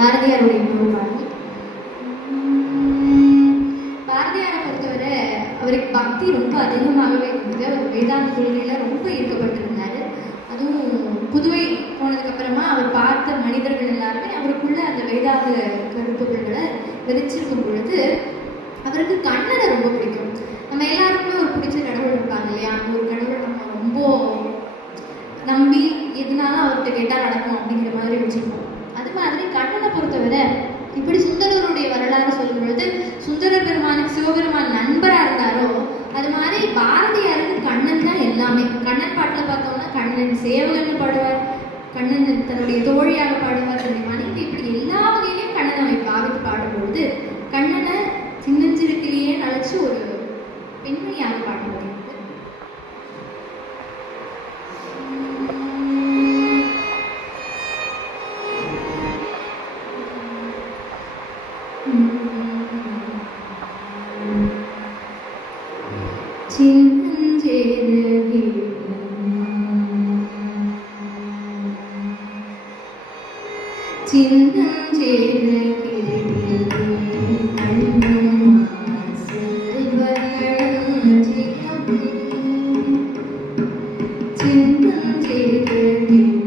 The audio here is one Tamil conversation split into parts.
பாரதியாருடைய இன்னொரு பாரதியாரை பொறுத்தவரை அவருக்கு பக்தி ரொம்ப அதிகமாகவே இருந்தது. அவர் வேதாந்த கொள்கையில் ரொம்ப ஈர்க்கப்பட்டிருந்தார். அதுவும் புதுவை போனதுக்கப்புறமா அவர் பார்த்த மனிதர்கள் எல்லாருமே அவருக்குள்ள அந்த வேதாந்த கருத்துக்களை விரிச்சிருக்கும் பொழுது அவருக்கு கண்ணனை ரொம்ப பிடிக்கும். நம்ம எல்லாருக்குமே ஒரு பிடிச்ச கடவுள் இருப்பாங்க இல்லையா? அந்த ஒரு கடவுளை நம்ம ரொம்ப நம்பி எதுனாலும் அவர்கிட்ட கேட்டால் நடக்கும் அப்படிங்கிற மாதிரி வச்சுருப்போம் அது மாதிரி கண்ணனை பொறுத்தவரை இப்படி சுந்தரருடைய வரலாறு சொல்லும் சுந்தர பெருமானுக்கு சிவபெருமான் நண்பராக இருந்தாரோ அது மாதிரி பாரதியாருக்கு கண்ணன் தான் எல்லாமே. கண்ணன் பாட்டில் பார்த்தோம்னா கண்ணன் சேவகன் பாடுவார் கண்ணன் தன்னுடைய தோழியாக பாடுவார் தன்னுடைய மனைவி இப்படி எல்லா வகையிலையும் கண்ணனை அவர் பாவித்து பாடும்பொழுது கண்ணனை சின்னஞ்சிறுக்கிலேயே நினச்சி ஒரு பெண்மையாக பாடுவார் ചിന്തം ചെയ്ത് ചിന്തം ചെയ്ത്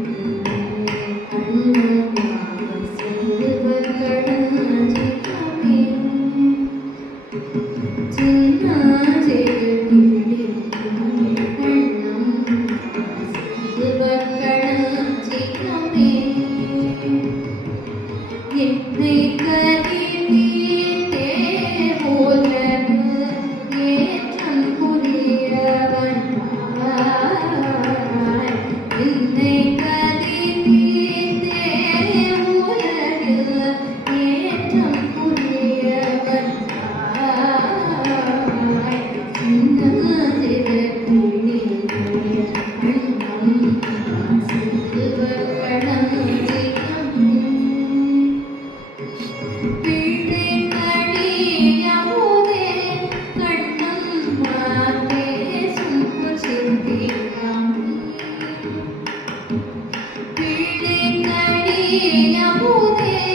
వీణ పూతే?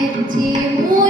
20.